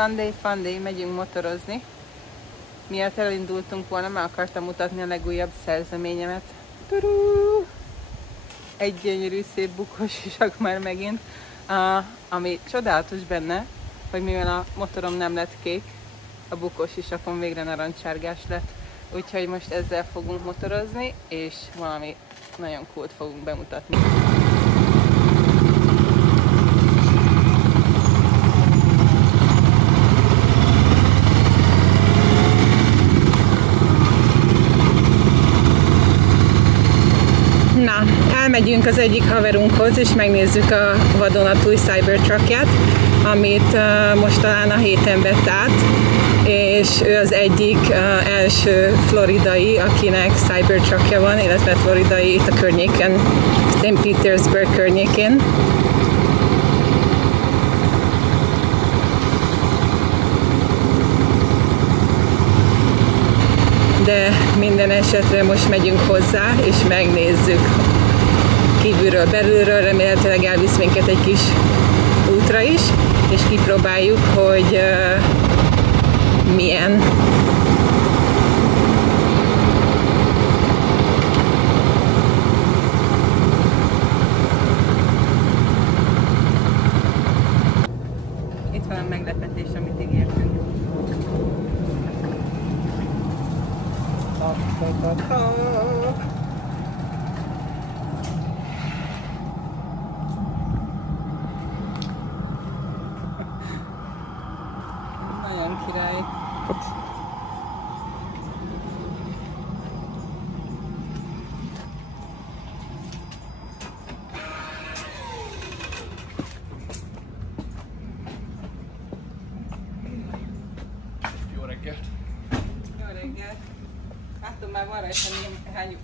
Sunday Funday, megyünk motorozni. Miért elindultunk volna, meg akartam mutatni a legújabb szerzeményemet. Turú! Egy gyönyörű szép bukós sisak már megint. Ami csodálatos benne, hogy mivel a motorom nem lett kék, a bukós sisakon végre narancsárgás lett. Úgyhogy most ezzel fogunk motorozni, és valami nagyon coolt fogunk bemutatni. Na, elmegyünk az egyik haverunkhoz, és megnézzük a vadonatúj Cybertruckját, amit most talán a héten vett át, és ő az egyik első floridai, akinek Cybertruckja van, illetve floridai itt a környéken, St. Petersburg környékén. De minden esetre most megyünk hozzá, és megnézzük kívülről, belülről, remélhetőleg elvisz minket egy kis útra is, és kipróbáljuk, hogy milyen. Itt van a meglepetés, amit ígértünk. Nagyon király. Jó reggelt! Jó reggelt! Látom, már van rajta néhány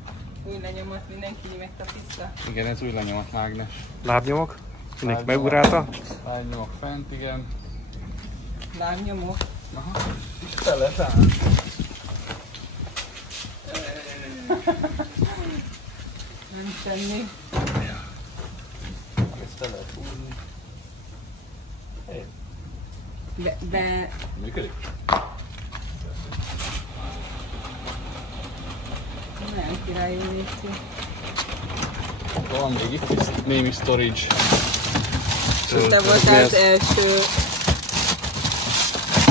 új lenyomat, mindenki megtapiszta. Igen, ez új lenyomatmágnes. Lábnyomok? Mindenki megugrálta? Lábnyomok fent, igen. Lábnyomok. Aha, tiszteletem! Nem semmi. Ezt fel lehet húzni. De Működik? nagyon királyul néz ki. Van még itt is némi storage. Te voltál az első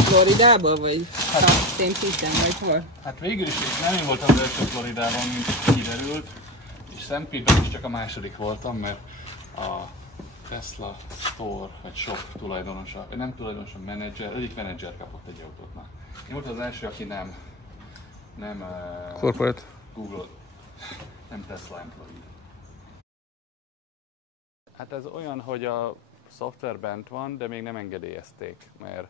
Floridában, vagy St. Pete-en, vagy hol? Hát végül is nem én voltam az első Floridában, mint kiderült. És St. Pete-ben is csak a második voltam, mert a Tesla Store, vagy shop tulajdonosa, nem tulajdonosa, menedzser, egyik menedzser kapott egy autót már. Én voltam az első, aki nem Corporate. Google, nem Tesla employee. Hát ez olyan, hogy a szoftver bent van, de még nem engedélyezték, mert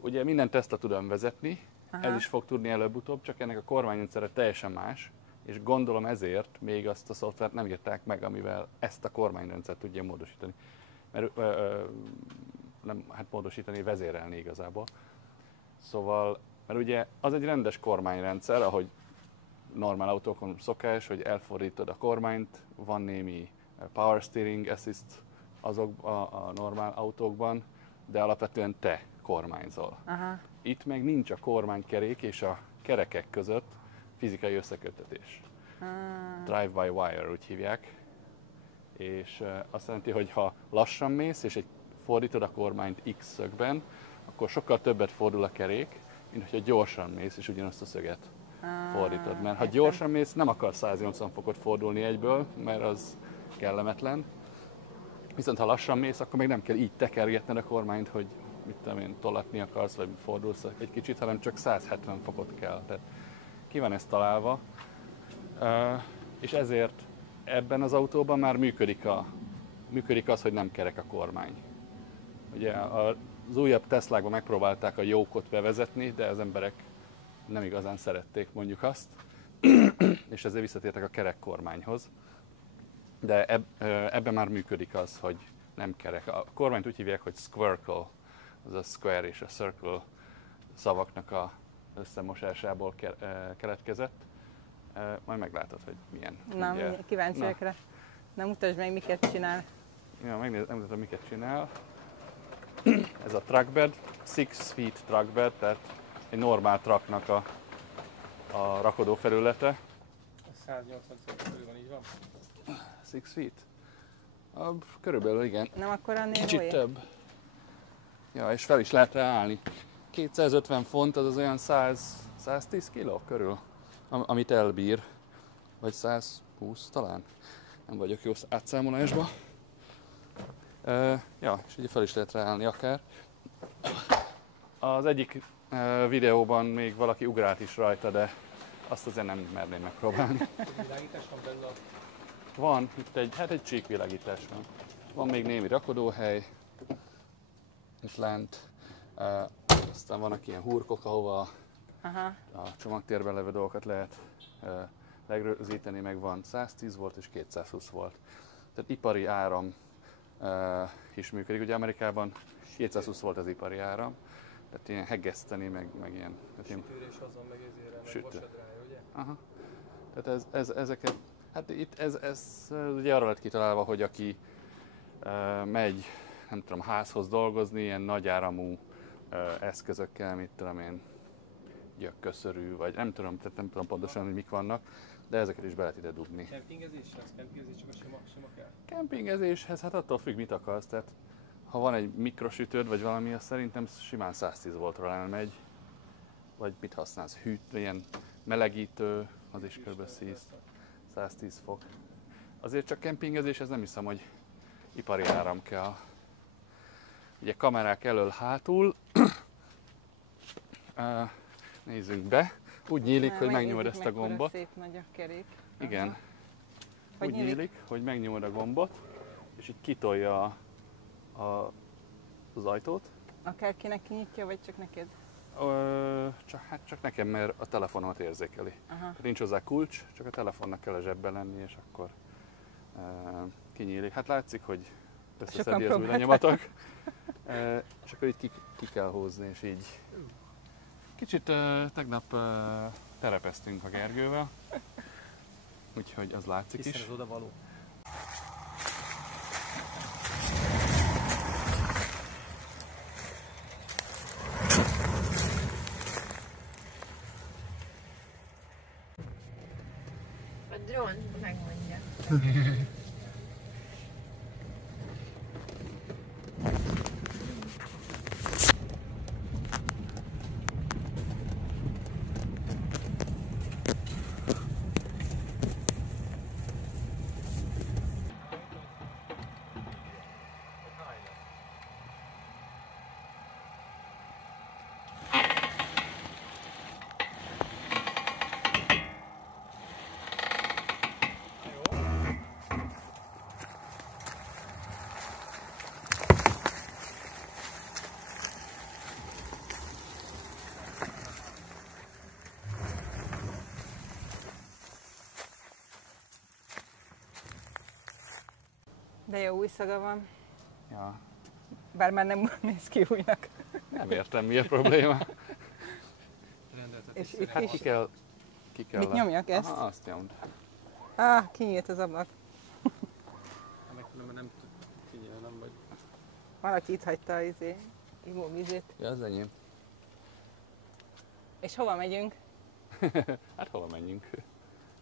ugye minden Tesla tud önvezetni, ez is fog tudni előbb-utóbb, csak ennek a kormányrendszere teljesen más, és gondolom ezért még azt a szoftvert nem írták meg, amivel ezt a kormányrendszert tudja módosítani. Mert nem, hát módosítani, vezérelni igazából. Szóval, mert ugye az egy rendes kormányrendszer, ahogy normál autókon szokás, hogy elfordítod a kormányt, van némi power steering assist azok a normál autókban, de alapvetően te kormányzol. Aha. Itt meg nincs a kormánykerék és a kerekek között fizikai összeköttetés. Drive-by-wire úgy hívják. És azt jelenti, hogy ha lassan mész és fordítod a kormányt X szögben, akkor sokkal többet fordul a kerék, mint hogyha gyorsan mész és ugyanazt a szöget fordítod. Mert ha gyorsan mész, nem akar 180 fokot fordulni egyből, mert az kellemetlen. Viszont ha lassan mész, akkor még nem kell így tekergetned a kormányt, hogy mit tudom én, tolatni akarsz, vagy fordulsz egy kicsit, hanem csak 170 fokot kell. Tehát ki van ez találva, és ezért ebben az autóban már működik az, hogy nem kerek a kormány. Ugye az újabb Teslákban megpróbálták a yoke-ot bevezetni, de az emberek nem igazán szerették, mondjuk azt, és ezért visszatértek a kerek kormányhoz. De ebben már működik az, hogy nem kerek. A kormányt úgy hívják, hogy squircle, az a square és a circle szavaknak a összemosásából keletkezett. Majd meglátod, hogy milyen. Na, kíváncsi vagyok rá. Na, mutasd meg, miket csinál. Ja, megmutatom, miket csinál. ez a truckbed, 6 feet truckbed, tehát egy normál trucknak a rakodó felülete. 180 cm körül van, így van? 6 feet? Körülbelül igen. Nem akkor annél Kicsit több. Ja, és fel is lehet rá állni. 250 font, az olyan 110 kiló körül, amit elbír. Vagy 120 talán. Nem vagyok jó átszámolásba. Ja, és ugye fel is lehet rá állni akár. Az egyik videóban még valaki ugrált is rajta, de azt azért nem merném megpróbálni. Világítás van belőle? Van, itt egy csíkvilágítás van. Van még némi rakodóhely, itt lent. Aztán vannak ilyen hurkok, ahova a csomagtérben levő dolgokat lehet legrögzíteni, meg van 110 volt és 220 volt. Tehát ipari áram is működik. Ugye Amerikában 220 volt az ipari áram, tehát ilyen heggeszteni, meg ilyen... Sütőrés azon meg ezért, meg vasadrája, ugye? Aha. Tehát ezeket, hát itt ez ugye arra lett kitalálva, hogy aki megy, nem tudom, házhoz dolgozni, ilyen nagy áramú eszközökkel, mit tudom én, gyökköszörű, vagy nem tudom pontosan, hogy mik vannak, de ezeket is be lehet ide dugni. Kempingezés csak a sima kell? Kempingezéshez, hát attól függ, mit akarsz. Tehát, ha van egy mikrosütőd, vagy valami, az szerintem simán 110 voltra elmegy. Vagy mit használsz? Ilyen melegítő, az is kb. 110 fok. Azért csak kempingezés, ez nem hiszem, hogy ipari áram kell. Ugye kamerák elől, hátul. Nézzünk be. Úgy nyílik, hogy megnyomod ezt a gombot. Szép nagy a kerék. Igen. Úgy nyílik, hogy megnyomod a gombot, és így kitolja az ajtót. Akárkinek kinyitja, vagy csak neked? Csak nekem, mert a telefonomat érzékeli. Nincs hozzá kulcs, csak a telefonnak kell a zsebben lenni, és akkor kinyílik. Hát látszik, hogy összeszedi az új lenyomatok. És akkor így ki kell húzni, és így. Kicsit tegnap terepeztünk a Gergővel, úgyhogy az látszik is. Hiszen az odavaló. A drón megmondja. De jó új szaga van. Ja. Bár már nem néz ki újnak. Nem értem, mi a probléma. És itt Hát is. ki kell Mit nyomjak ezt? Aha, azt nyomd. Kinyílt az ablak. Megkülönben nem kinyíl, nem vagy. Valaki itt hagyta az ivóvizét. Ja, az enyém. És hova megyünk? Hát hova menjünk?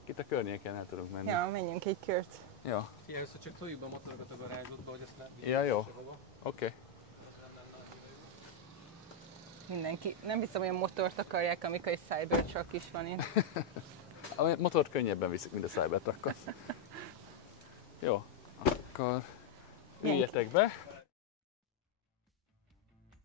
Itt a környéken el tudunk menni. Ja, menjünk egy kört. Ja. Figyelj, először csak toljuk be a motorokat a garázsodba, hogy ezt ne... Ja, jó. Oké. Mindenki. Nem hiszem, hogy a motort akarják, amikor egy Cybertruck is van itt. A motort könnyebben viszik, mint a Cybertruckot. Jó, akkor üljetek be.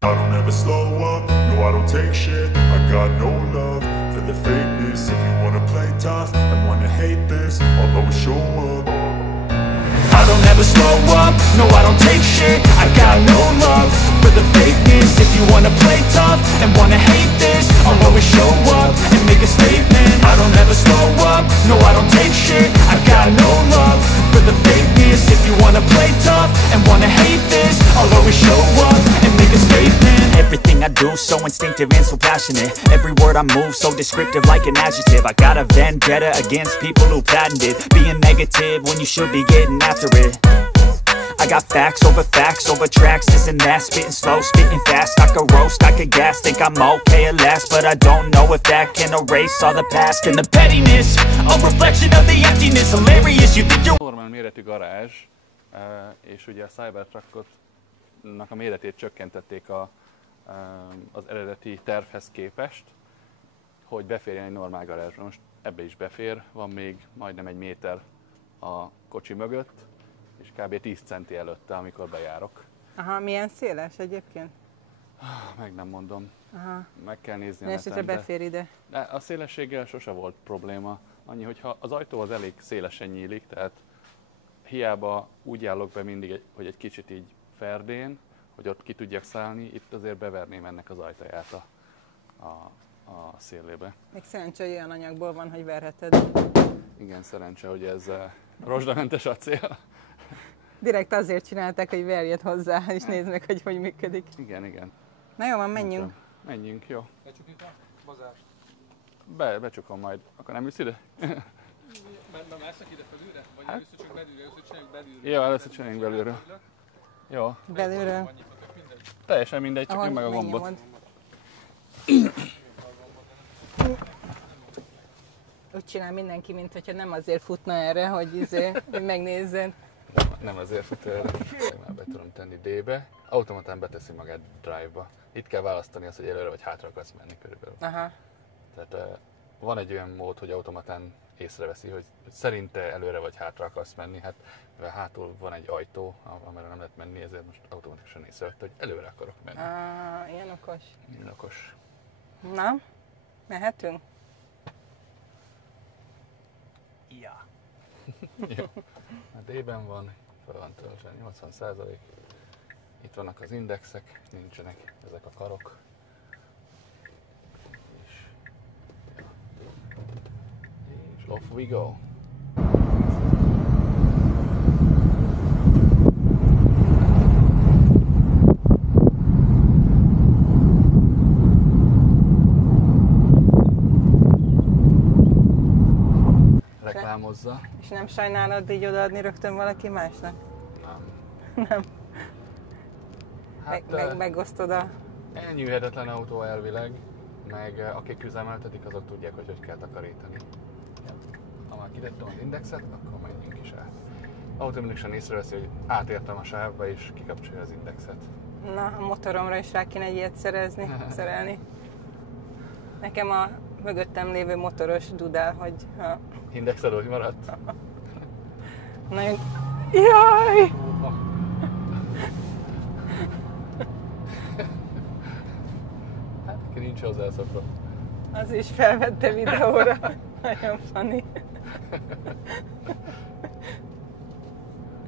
I don't ever slow up, no I don't take shit. I got no love for the fakeness. If you wanna play tough and wanna hate this, I'll always show up. I don't ever slow up, no I don't take shit. I got no love for the fakeness. If you wanna play tough and wanna hate this, I'll always show up and make a statement. I don't ever slow up, no I don't take shit. I got no love for the fakeness. If you wanna play tough and wanna hate this, I'll always show up and make a statement. Everything I do so instinctive and so passionate. Every word I move so descriptive like an adjective. I got a vendetta against people who patented being negative when you should be getting after it. I I got facts over tracks, this and that. Spitting slow, spitting fast, I could roast, I could gas. Think I'm okay at last, but I don't know if that can erase all the past. And the pettiness, a reflection of the emptiness. Hilarious, you think you're Normál méretű garázs, és ugye a Cybertrucknak a méretét csökkentették az eredeti tervhez képest, hogy beférjen egy normál garázsba. Most ebbe is befér, van még majdnem 1 méter a kocsi mögött, és kb. 10 centi előtte, amikor bejárok. Aha, milyen széles egyébként? Meg nem mondom. Aha. Meg kell nézni a Esetre neten, de befér ide. a szélességgel sose volt probléma. Annyi, hogyha az ajtó az elég szélesen nyílik, tehát hiába úgy állok be mindig, hogy egy kicsit így ferdén, hogy ott ki tudjak szállni, itt azért beverném ennek az ajtaját a szélébe. Még szerencsé, hogy olyan anyagból van, hogy verheted. Igen, szerencse, hogy ez rozsdamentes acél. Direkt azért csinálták, hogy verjed hozzá, és nézd meg, hogy hogy működik. Igen, igen. Na jó, van, menjünk. Menjünk, jó. Lecsukjuk a bazást. Becsukom majd. Akkor nem ülsz ide? Másznak ide felülre? Vagy először csak belülre, először csináljuk belülre? Jó, először csináljunk belülről. Jó. Belülről. Teljesen mindegy, csak Ahogy nyomd meg a gombot. megnyomod. Úgy csinál mindenki, mint hogyha nem azért futna erre, hogy megnézzed. Nem azért fut erre. Már be tudom tenni D-be. Automatán beteszi magát Drive-ba. Itt kell választani azt, hogy előre vagy hátra akarsz menni körülbelül. Aha. Tehát van egy olyan mód, hogy automatán észreveszi, hogy szerinte előre vagy hátra akarsz menni. Hát mivel hátul van egy ajtó, amire nem lehet menni, ezért most automatikusan észrevette, hogy előre akarok menni. Ilyen okos. Ilyen okos. Na, mehetünk? Ja. Jó. A D-ben van, fel van töltve 80%. Itt vannak az indexek, nincsenek ezek a karok. És off we go. Reklámozza. És nem sajnálod így odaadni rögtön valaki másnak? Nem. Nem. Hát, Megosztod a... elnyűhetetlen autó elvileg, meg akik üzemeltetik, azok tudják, hogy hogy kell takarítani. Ha már kitettem az indexet, akkor menjünk is át. Automatikusan észreveszi, hogy átértem a sávba és kikapcsolja az indexet. Na, a motoromra is rá kéne egy ilyet szerelni. Nekem a mögöttem lévő motoros dudál, hogy... Indexed hogy maradt? Nagyon... Jaj! Hát ki nincs hozzászokva. Az is felvette videóra. Nagyon funny.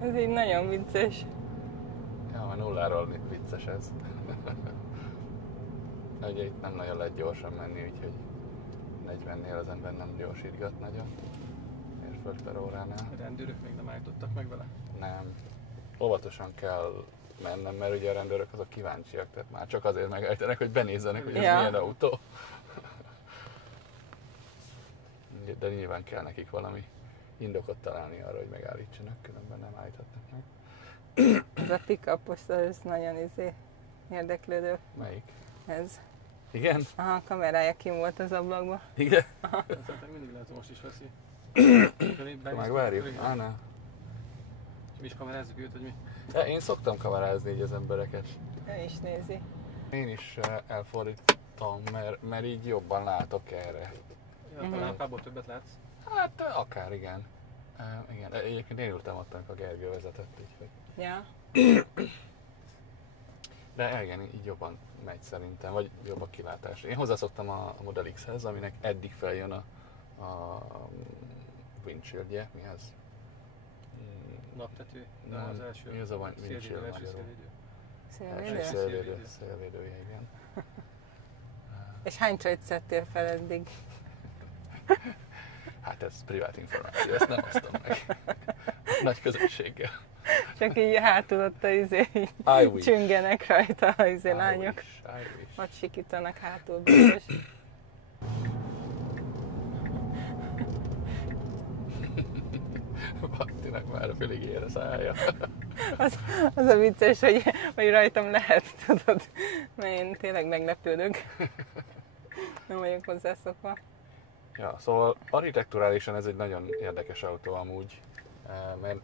Ez így nagyon vicces. Ja, már nulláról vicces ez. Ugye itt nem nagyon lehet gyorsan menni, úgyhogy 40-nél az ember nem gyorsítgat nagyon. Mérföld per óránál. A rendőrök még nem állítottak meg vele? Nem. Óvatosan kell mennem, mert ugye a rendőrök azok kíváncsiak, tehát már csak azért megállítanak, hogy benézzenek, hogy ez milyen autó. De nyilván kell nekik valami indokot találni arra, hogy megállítsanak, különben nem állíthatnak meg. Ez a pick-upos, ez nagyon érdeklődő. Melyik? Ez. Igen? Aha, a kamerája kim volt az ablakban. Igen? Szerintem mindig lehet, most is veszi. Megvárjuk? Ne. Mi is kamerázzuk őt, hogy mi? Én szoktam kamerázni így az embereket. Ő is nézi. Én is elfordítom, mert így jobban látok erre. Ja, a lámpából többet látsz? Hát akár igen. Igen. Egyébként én ültem ott, amikor a Gergő vezetett, úgyhogy. Ja. De igen, így jobban megy szerintem, vagy jobb a kilátás. Én hozzászoktam a Model X-hez, aminek eddig feljön a windshieldje. Mi az? Naptető? Nem, az első. mi az a windshield magyarul? Szélvédő? Szélvédője, igen. És hány csajt szedtél fel eddig? Hát ez privát információ, ezt nem osztom meg. Nagy közösséggel. Csak így hátul ott csüngenek rajta a lányok. Ott sikítanak hátul biztos. Battinak már a fülig ér a szája. Az a vicces, hogy rajtam lehet, tudod, mert én tényleg meglepődök. Nem vagyok hozzászokva. Ja, szóval architekturálisan ez egy nagyon érdekes autó amúgy, mert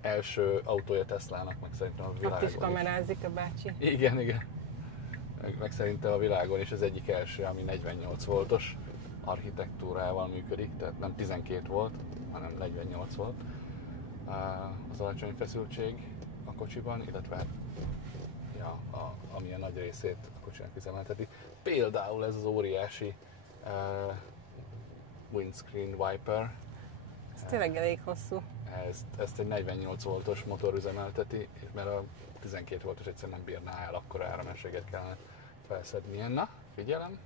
első autója Teslának, meg szerintem a világon Ott is kamerázik a bácsi. Igen. Meg szerintem a világon is az egyik első, ami 48 voltos architektúrával működik, tehát nem 12 volt, hanem 48 volt az alacsony feszültség a kocsiban, illetve ja, ami a nagy részét a kocsinak üzemelteti. Például ez az óriási windscreen wiper. Ez tényleg elég hosszú. Ezt egy 48 voltos motor üzemelteti, mert a 12 voltos egyszerűen nem bírná el, akkora áramességet kellene felszednie. Na, figyelem!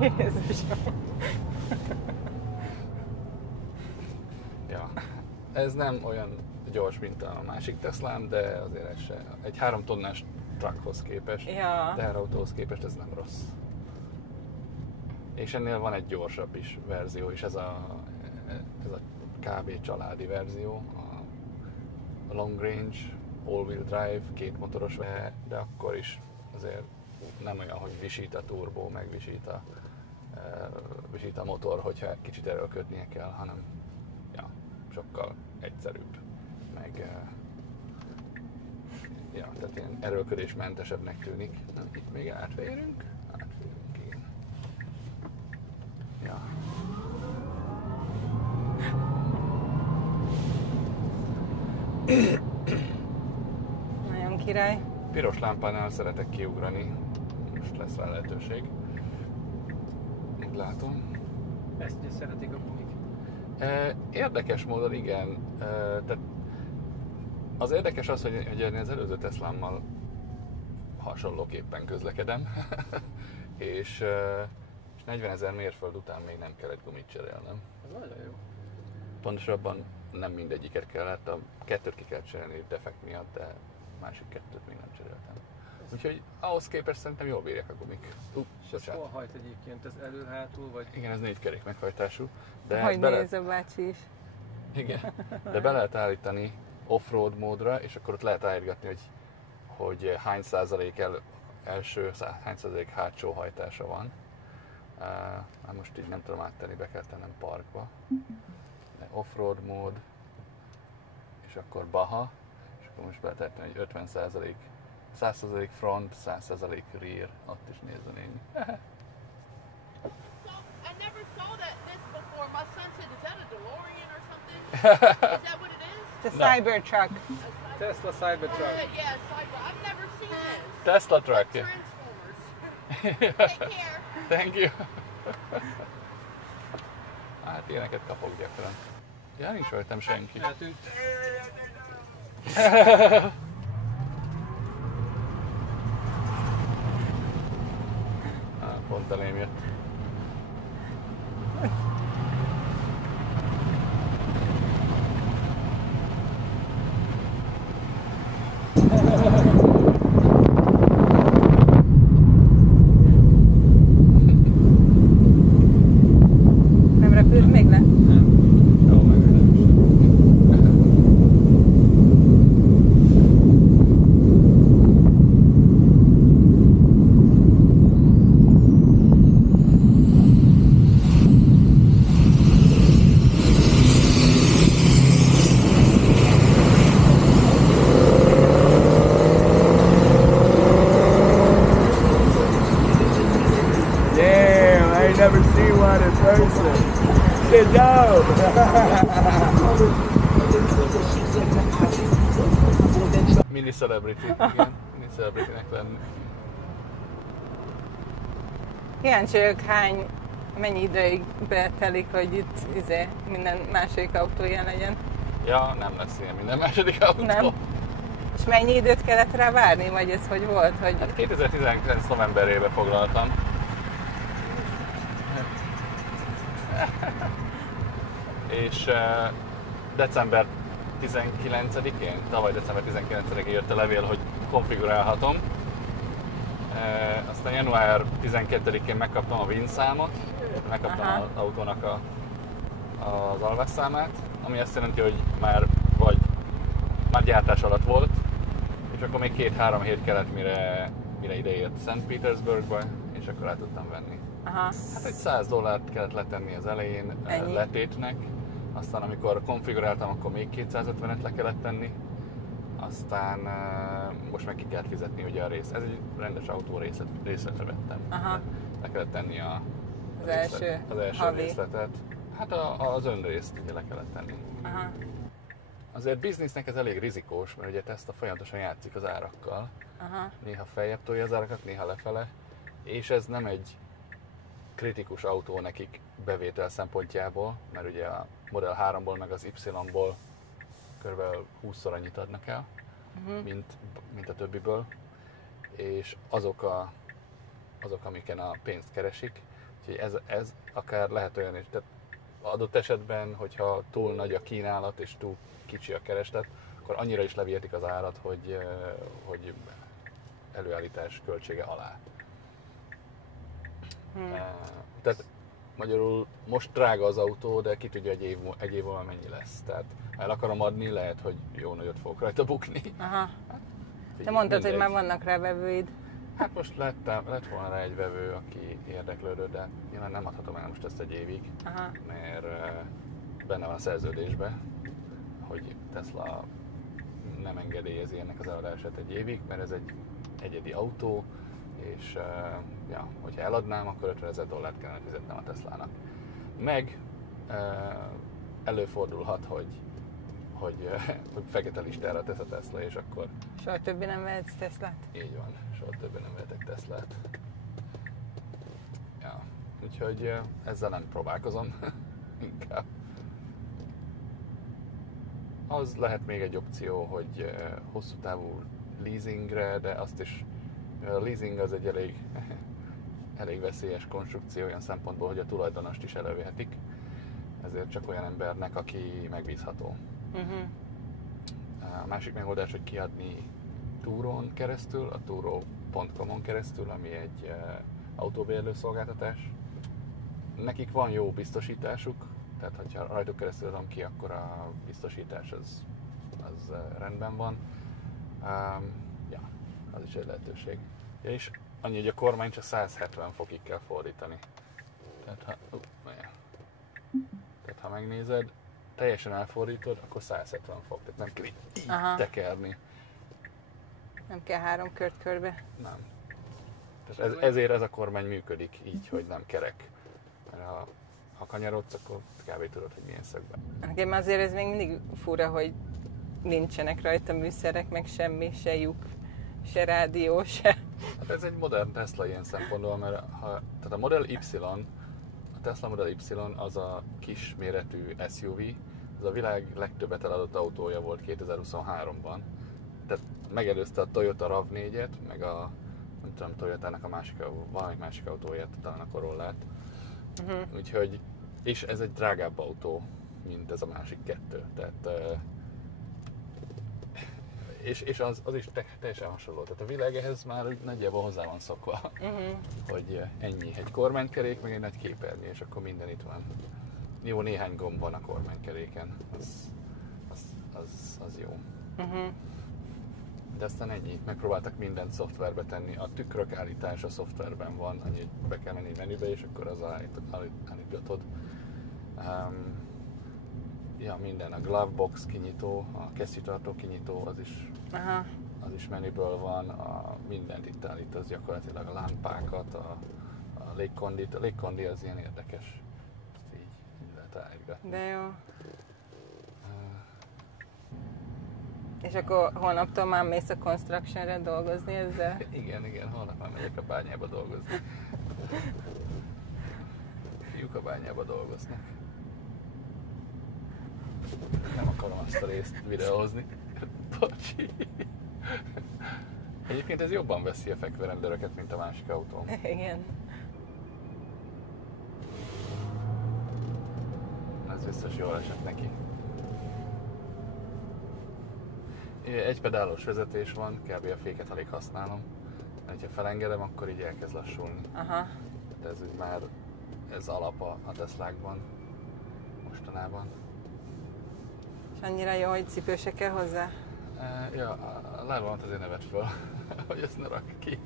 Jézusom! Ja, ez nem olyan gyors, mint a másik Teslám, de azért ez se. Egy 3 tonnás truckhoz képest, Ja. teherautóhoz képest ez nem rossz. És ennél van egy gyorsabb is verzió is, ez a kb. Családi verzió, a long range, all-wheel drive, 2 motoros, de akkor is azért nem olyan, hogy visít a turbó, meg visít a motor, hogyha kicsit erőlködnie kell, hanem ja, sokkal egyszerűbb, meg ja, tehát ilyen erőlködésmentesebbnek tűnik. Na, itt még átférünk, igen. Ja. Nagyon király. Piros lámpánál szeretek kiugrani, most lesz rá lehetőség. Úgy látom. Ezt ugye szeretik a gumik. Érdekes módon igen. Tehát az érdekes az, hogy az előző Teslámmal hasonlóképpen közlekedem, és 40 000 mérföld után még nem kellett gumit cserélnem. Ez nagyon jó. Pontosabban nem mindegyiket kellett, a 2-t ki kellett cserélni defekt miatt, de a másik 2-t még nem cseréltem. Úgyhogy ahhoz képest szerintem jól bírják a gumik. És ez hol hajt egyébként? Ez elől-hátul, vagy? Igen, ez 4 kerék meghajtású. De Hogy néz a bácsi is. Igen, de be lehet állítani off-road módra, és akkor ott lehet állítgatni, hogy hány százalék első, hány százalék hátsó hajtása van. Most így nem tudom áttenni, be kell tennem parkba. Off-road mód, és akkor Baha, és akkor most be lehet tenni, hogy 50%, 100% front, 100% rear, ott is néz a néni. I never saw this before. My son said, "Is that a DeLorean or something?" Is that what it is? It's a Cybertruck. Tesla Cybertruck. Yeah, cyber. I've never seen this. Tesla truck, yeah. Transformers. Take care. Thank you. Hát ilyeneket kapok gyakran. Ja, nincs rajtam senki. Eltűnt. Pont elém jött. Nem repült még le? Jó, meg Damn, I ain't never seen one in person. Good job. Mini celebrity, igen. Mini celebrity-nek lenni. Kíváncsi vagyok, mennyi ideig betelik, hogy itt minden második autó ilyen legyen. Ja, nem lesz ilyen minden második autó. Nem. És mennyi időt kellett rá várni, vagy ez hogy volt? Hogy... Hát 2019 novemberében foglaltam. És december 19-én, tavaly december 19-én jött a levél, hogy konfigurálhatom. Aztán január 12-én megkaptam a VIN számot, megkaptam az autónak az alvásszámát, ami azt jelenti, hogy már gyártás alatt volt, és akkor még 2-3 hét kellett, mire ideért Szent Petersburgba, és akkor el tudtam venni. Aha. Hát egy $100 kellett letenni az elején letétnek, aztán amikor konfiguráltam, akkor még 250-et le kellett tenni, aztán most meg ki kellett fizetni ugye a részt. Ez egy rendes autó részletre vettem. Aha. Le kellett tenni az első részletet. Hát az önrészt ugye le kellett tenni. Aha. Azért biznisznek ez elég rizikós, mert ugye Tesla folyamatosan játszik az árakkal. Aha. Néha feljebb tolja az árakat, néha lefele. És ez nem egy kritikus autó nekik bevétel szempontjából, mert ugye a Model 3-ból meg az Y-ból kb. 20-szor annyit adnak el, mint a többiből. És azok, amiken a pénzt keresik. Úgyhogy ez akár lehet olyan is. Tehát adott esetben, hogyha túl nagy a kínálat és túl kicsi a kereslet, akkor annyira is levihetik az árat, hogy előállítás költsége alá. Tehát magyarul most drága az autó, de ki tudja, egy év múlva mennyi lesz. Tehát ha el akarom adni, lehet, hogy jó nagyot fogok rajta bukni. Aha. Te mondtad, hogy már vannak rá vevőid. Hát most lett volna rá egy vevő, aki érdeklődött, de nyilván nem adhatom el most ezt egy évig, aha, mert benne van a szerződésben, hogy Tesla nem engedélyezi ennek az eladását egy évig, mert ez egy egyedi autó, és hogyha eladnám, akkor $50,000 kellene fizetnem a Teslának. Meg előfordulhat, hogy fekete listára tesz a Tesla, és akkor... Soha többé nem vehetsz Teslát? Így van, soha többé nem vehetek Teslát. Ja, úgyhogy ezzel nem próbálkozom, inkább. Az lehet még egy opció, hogy hosszú távú leasingre, de azt is, a leasing az egy elég veszélyes konstrukció olyan szempontból, hogy a tulajdonost is elővehetik. Ezért csak olyan embernek, aki megbízható. A másik megoldás, hogy kiadni Turon keresztül, a Turo.com-on keresztül, ami egy autóbérlő szolgáltatás. Nekik van jó biztosításuk, tehát hogyha rajtuk keresztül adom ki, akkor a biztosítás az rendben van. Az is egy lehetőség. Ja, és annyi, hogy a kormány csak 170 fokig kell fordítani. Tehát ha megnézed, teljesen elfordítod, akkor 170 fok, tehát nem kell így tekerni. Nem kell 3 kört körbe? Nem. Tehát ezért ez a kormány működik így, hogy nem kerek. Mert ha kanyarodsz, akkor kb. Tudod, hogy milyen szögben. Nekem azért ez még mindig fura, hogy nincsenek rajta műszerek, meg semmi, se lyuk, se rádió, se... Hát ez egy modern Tesla ilyen szempontból, mert tehát a Model Y, a Tesla Model Y az a kis méretű SUV, ez a világ legtöbbet eladott autója volt 2023-ban. Tehát megelőzte a Toyota RAV4-et, meg a, nem tudom, Toyotának valamelyik másik autóját, talán a Corollát. Úgyhogy, és ez egy drágább autó, mint ez a másik kettő. Tehát, és az is teljesen hasonló. Tehát a világ ehhez már nagyjából hozzá van szokva, hogy ennyi, egy kormánykerék, meg egy nagy képernyő, és akkor minden itt van. Jó, néhány gomb van a kormánykeréken, az jó. De aztán ennyi, megpróbáltak mindent szoftverbe tenni, a tükrök állítása szoftverben van, annyi, hogy be kell menni menübe, és akkor az állítgatod. Minden, a glovebox kinyitó, a kesztyűtartó kinyitó, az is menüből van, mindent itt állítasz, gyakorlatilag a lámpákat, a légkondit. A légkondi az ilyen érdekes, ezt így lehet állítgatni. De jó. És akkor holnaptól már mész a constructionre dolgozni ezzel? Igen, holnap már megyek a bányába dolgozni. Fiúk a bányába dolgoznak. Nem akarom azt a részt videózni. Bocsi. Egyébként ez jobban veszi a fekvőrendőröket, mint a másik autóm. Igen. Ez biztos jól esett neki. Egy pedálos vezetés van, kb. A féket alig használom. Ha felengedem, akkor így elkezd lassulni. Tehát ez úgy már ez alap a Teslákban mostanában. És annyira jó, hogy cipő se kell hozzá? Ja, a lábamat azért ne vedd föl, hogy ezt ne rakj ki.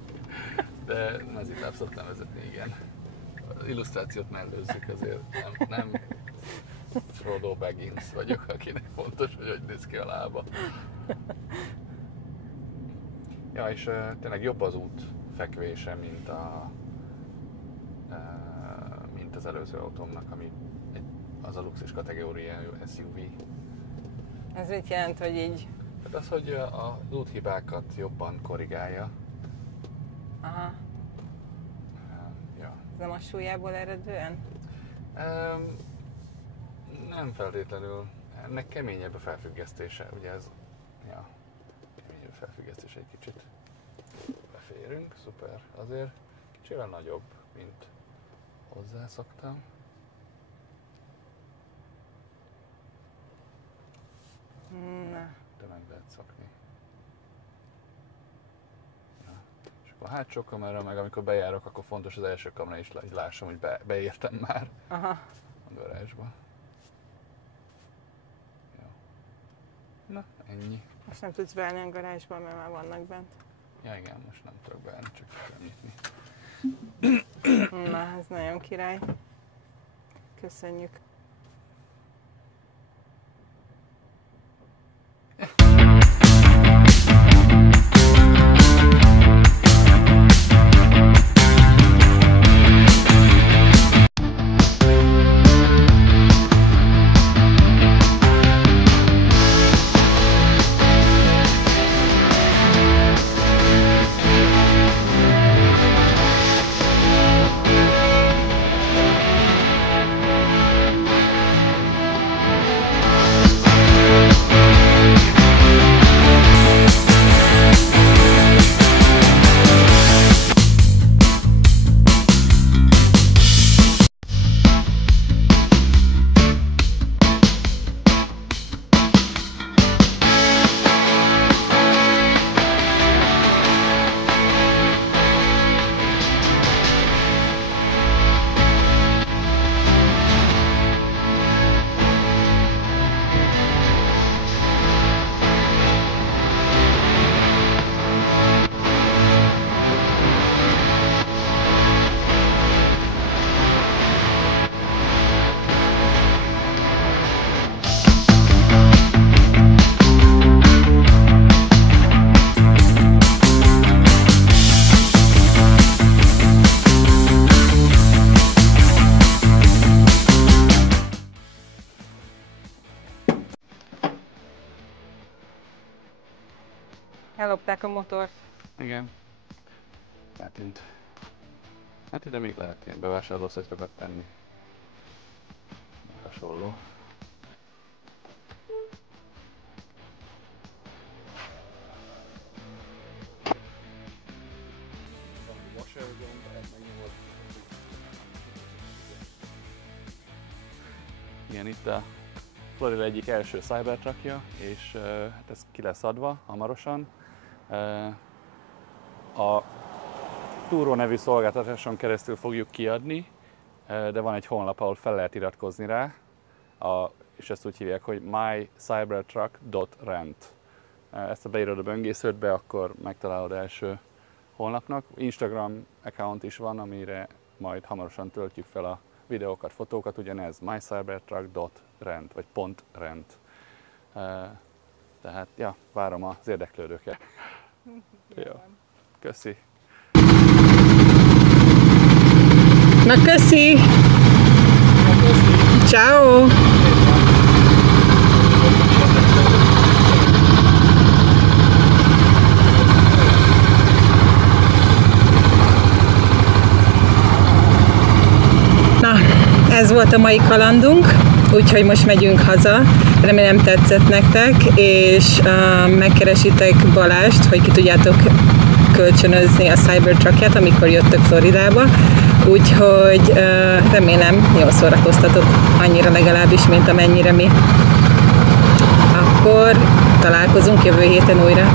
De mezitláb szoktam vezetni, igen. Az illusztrációt mellőzzük azért, nem Frodo Baggins vagyok, akinek fontos, hogy néz ki a lába. Ja, és tényleg jobb az út fekvése, mint az előző autómnak, ami az a luxus kategóriájú SUV. Ez mit jelent, hogy így? Hát az, hogy az úthibákat jobban korrigálja. Aha. Ja. Ez nem a súlyából eredően? Nem feltétlenül. Ennek keményebb a felfüggesztése, ugye ez... Ja, keményebb a felfüggesztés egy kicsit. Beférünk, szuper. Azért kicsivel nagyobb, mint hozzászoktam. Na. De meg lehet szokni. Ja. És akkor a hátsó kamera, meg amikor bejárok, akkor fontos az első kamera is, hogy lássam, hogy beértem már. Aha. A garázsba. Jó. Na, ennyi. Most nem tudsz beállni a garázsban, mert már vannak bent. Ja igen, most nem tudok beállni, csak kell nyitni. Na, ez nagyon király. Köszönjük. Ellopták a motort. Igen. Eltűnt. Hát ide még lehet ilyen bevásárlószetokat tenni. Hasonló. Igen, itt a Florida egyik első Cybertruckja, és hát ez ki lesz adva hamarosan. A Turo nevű szolgáltatáson keresztül fogjuk kiadni, de van egy honlap, ahol fel lehet iratkozni rá, és ezt úgy hívják, hogy mycybertruck.rent. Ezt ha beírod a böngésződbe, akkor megtalálod első honlapnak. Instagram account is van, amire majd hamarosan töltjük fel a videókat, fotókat, ugyanez mycybertruck.rent, vagy .rent. Tehát, ja, várom az érdeklődőket. Jó, köszi. Na köszi! Ciao! Na, ez volt a mai kalandunk, úgyhogy most megyünk haza. Remélem tetszett nektek, és megkeresitek Balást, hogy ki tudjátok kölcsönözni a Cybertruckját, amikor jöttök Floridába. Úgyhogy remélem jól szórakoztatok, annyira legalábbis, mint amennyire mi. Akkor találkozunk jövő héten újra.